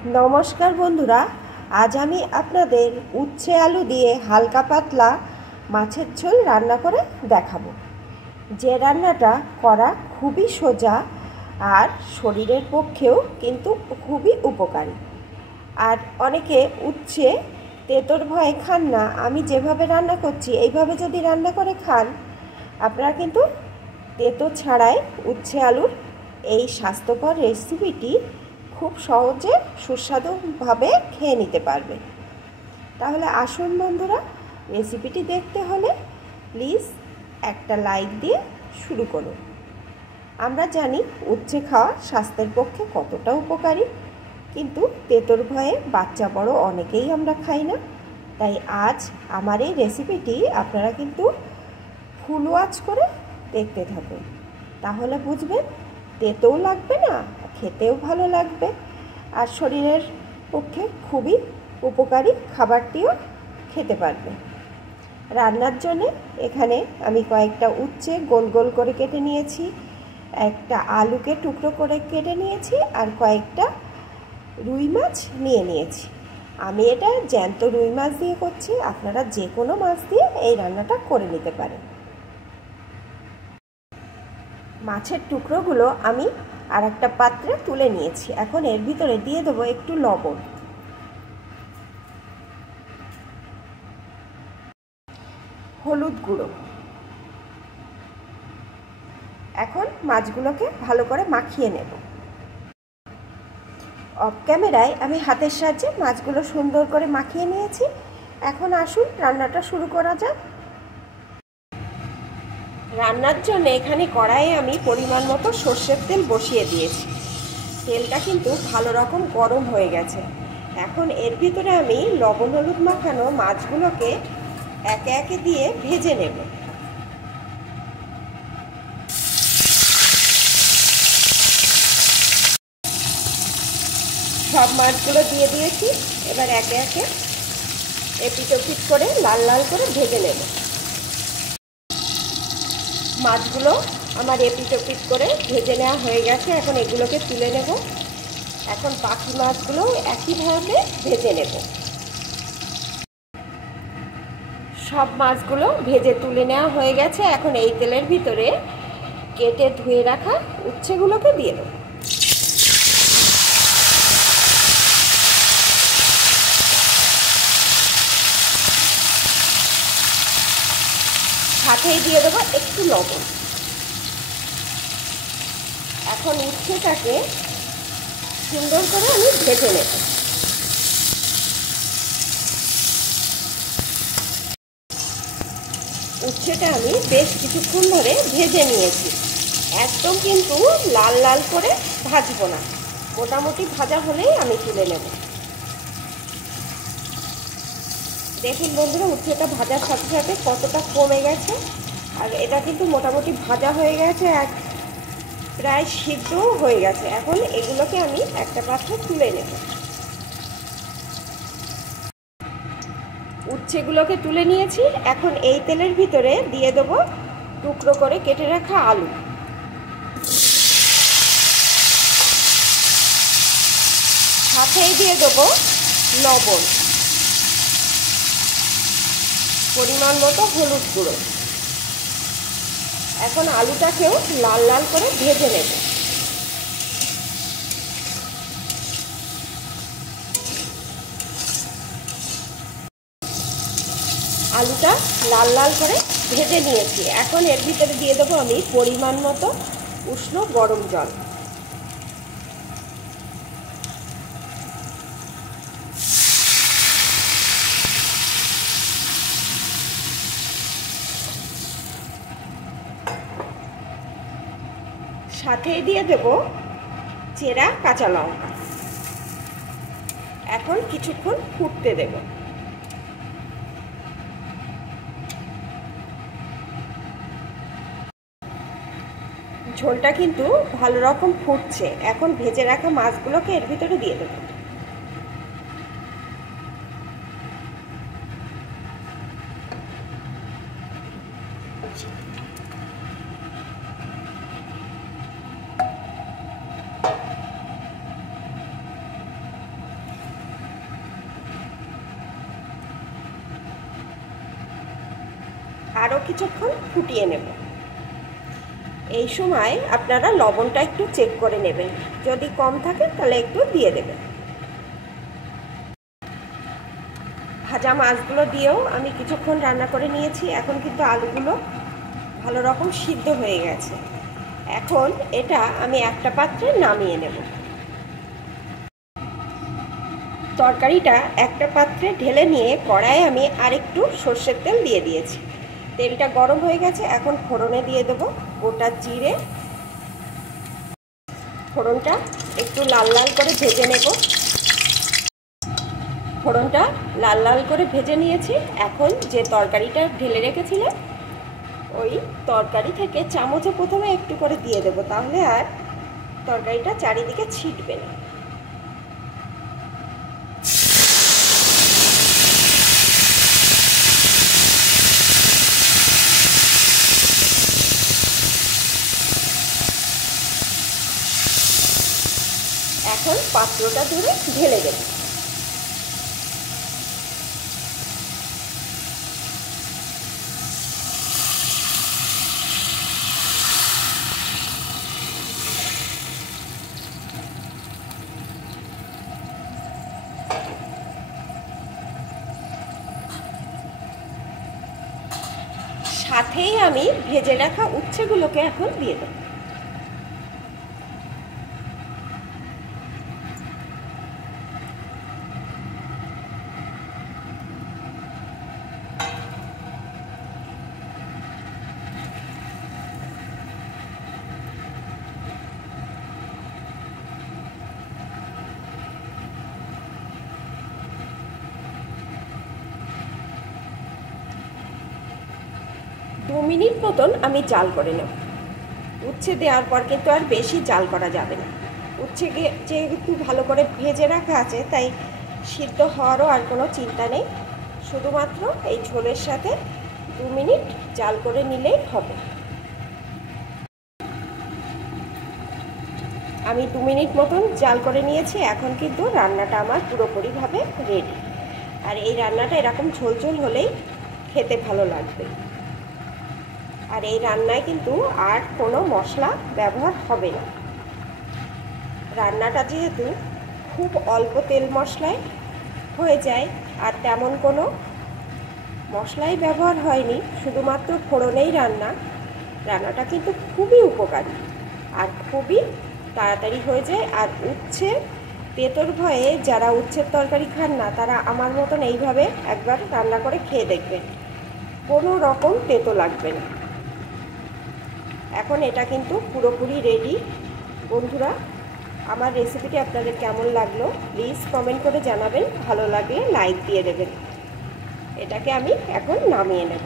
নমস্কার বন্ধুরা, আজ আমি আপনাদের উচ্ছে আলু দিয়ে হালকা পাতলা মাছের ঝোল রান্না করে দেখাবো। যে রান্নাটা করা খুবই সোজা আর শরীরের পক্ষেও কিন্তু খুবই উপকারী। আর অনেকে উচ্ছে তেঁতোর ভয়ে খান না। আমি যেভাবে রান্না করছি এইভাবে যদি রান্না করে খান, আপনারা কিন্তু তেঁতো ছাড়াই উচ্ছে আলুর এই স্বাস্থ্যকর রেসিপিটি খুব সহজে সুস্বাদুভাবে খেয়ে নিতে পারবে। তাহলে আসুন বন্ধুরা, রেসিপিটি দেখতে হলে প্লিজ একটা লাইক দিয়ে শুরু করুন। আমরা জানি উচ্ছে খাওয়া স্বাস্থ্যের পক্ষে কতটা উপকারী, কিন্তু তেঁতোর ভয়ে বাচ্চা বড় অনেকেই আমরা খাই না। তাই আজ আমার এই রেসিপিটি আপনারা কিন্তু ফুল ওয়াচ করে দেখতে থাকুন, তাহলে বুঝবেন তেঁতোও লাগবে না, খেতেও ভালো লাগবে আর শরীরের পক্ষে খুবই উপকারী খাবারটিও খেতে পারবে। রান্নার জন্য এখানে আমি কয়েকটা উচ্ছে গোল গোল করে কেটে নিয়েছি, একটা আলুকে টুকরো করে কেটে নিয়েছি আর কয়েকটা রুই মাছ নিয়েছি। আমি এটা জ্যান্ত রুই মাছ দিয়ে করছি, আপনারা যে কোনো মাছ দিয়ে এই রান্নাটা করে নিতে পারেন। মাছের টুকরোগুলো আমি আর একটা পাত্রে তুলে নিয়েছি। এখন এর ভিতরে দিয়ে দেবো একটু লবণ, হলুদ গুঁড়ো। এখন মাছগুলোকে ভালো করে মাখিয়ে নেব। অফ ক্যামেরায় আমি হাতের সাহায্যে মাছগুলো সুন্দর করে মাখিয়ে নিয়েছি। এখন আসুন রান্নাটা শুরু করা যাক। রান্নার জন্য এখানে কড়াইয়ে আমি পরিমাণ মতো সর্ষের তেল বসিয়ে দিয়েছি। তেলটা কিন্তু ভালো রকম গরম হয়ে গেছে। এখন এর ভিতরে আমি লবণ হলুদ মাখানো মাছগুলোকে একে একে দিয়ে ভেজে নেব। সব মাছগুলো দিয়ে দিয়েছি। এবার একে একে এপিট ওপিট করে লাল লাল করে ভেজে নেব। মাছগুলো আমার এপিট ওপিট করে ভেজে নেওয়া হয়ে গেছে। এখন এগুলোকে তুলে নেব। এখন বাকি মাছগুলো একইভাবে ভেজে নেব। সব মাছগুলো ভেজে তুলে নেওয়া হয়ে গেছে। এখন এই তেলের ভিতরে কেটে ধুয়ে রাখা উচ্ছেগুলোকে দিয়ে দেব। সাথেই দিয়ে দেবো একটু লবণ। এখন উচ্ছেটাকে সুন্দর করে আমি ভেজে নেব। উচ্ছেটা আমি বেশ কিছুক্ষণ ধরে ভেজে নিয়েছি। একদম কিন্তু লাল লাল করে ভাজবো না, মোটামুটি ভাজা হলেই আমি তুলে নেব। দেখুন বন্ধুরা, উচ্ছেটা ভাজার সাথে সাথে কতটা কমে গেছে। আর এটা কিন্তু মোটামুটি ভাজা হয়ে গেছে, এক প্রায় সিদ্ধও হয়ে গেছে। এখন এগুলোকে আমি একটা পাত্রে তুলে নেব। উচ্ছেগুলোকে তুলে নিয়েছি। এখন এই তেলের ভিতরে দিয়ে দেবো টুকরো করে কেটে রাখা আলু। সাথেই দিয়ে দেবো লবণ, পরিমাণ মতো হলুদ গুঁড়ো। এখন আলুটাকেও লাল লাল করে ভেজে নেব। আলুটা লাল লাল করে ভেজে নিয়েছি। এখন এর ভিতরে দিয়ে দেবো আমি পরিমাণ মতো উষ্ণ গরম জল। সাথেই দিয়ে দেব চেরা কাঁচা লঙ্কা। এখন কিছুক্ষণ ফুটতে দেব। ঝোলটা কিন্তু ভালো রকম ফুটছে। এখন ভেজে রাখা মাছগুলোকে এর ভিতরে দিয়ে দেব। আরও কিছুক্ষণ ফুটিয়ে নেব। এই সময় আপনারা লবণটা একটু চেক করে নেবেন, যদি কম থাকে তাহলে একটু দিয়ে দেবেন। ভাজা মাছগুলো দিয়েও আমি কিছুক্ষণ রান্না করে নিয়েছি। এখন কিন্তু আলুগুলো ভালো রকম সিদ্ধ হয়ে গেছে। এখন এটা আমি একটা পাত্রে নামিয়ে নেব। তরকারিটা একটা পাত্রে ঢেলে নিয়ে কড়াইয়ে আমি আরেকটু সর্ষের তেল দিয়ে দিয়েছি। তেলটা গরম হয়ে গেছে। এখন ফোড়নে দিয়ে দেব গোটা জিরে। ফোড়নটা একটু লাল লাল করে ভেজে নেব। ফোড়নটা লাল লাল করে ভেজে নিয়েছি। এখন যে তরকারিটা ঢেলে রেখেছিলাম ওই তরকারি থেকে চামচে প্রথমে একটু করে দিয়ে দেব, তাহলে আর তরকারিটা চারিদিকে ছিটবে না। এখন পাত্রটা ধরে ঢেলে দেব। সাথেই আমি ভেজে রাখা উচ্ছেগুলোকে এখন দিয়ে দেব। দু মিনিট মতন আমি জাল করে নেব। উচ্ছে দেওয়ার পর কিন্তু আর বেশি জাল করা যাবে না। উচ্ছে যেহেতু ভালো করে ভেজে রাখা আছে তাই সিদ্ধ হওয়ারও আর কোনো চিন্তা নেই। শুধুমাত্র এই ঝোলের সাথে 2 মিনিট জাল করে নিলেই হবে। আমি 2 মিনিট মতন জাল করে নিয়েছি। এখন কিন্তু রান্নাটা আমার পুরোপুরিভাবে রেডি। আর এই রান্নাটা এরকম ঝোল ঝোল হলেই খেতে ভালো লাগবে। আর এই রান্নায় কিন্তু আর কোনো মশলা ব্যবহার হবে না। রান্নাটা যেহেতু খুব অল্প তেল মশলায় হয়ে যায় আর তেমন কোনো মশলাই ব্যবহার হয়নি, শুধুমাত্র ফোড়নেই রান্নাটা কিন্তু খুবই উপকারী আর খুবই তাড়াতাড়ি হয়ে যায়। আর উচ্ছে তেতোর ভয়ে যারা উচ্ছের তরকারি খান না তারা আমার মতন এইভাবে একবার রান্না করে খেয়ে দেখবেন, কোনো রকম তেতো লাগবে না। এখন এটা কিন্তু পুরোপুরি রেডি। বন্ধুরা, আমার রেসিপিটি আপনাদের কেমন লাগলো প্লিজ কমেন্ট করে জানাবেন। ভালো লাগলে লাইক দিয়ে দেবেন। এটাকে আমি এখন নামিয়ে নেব।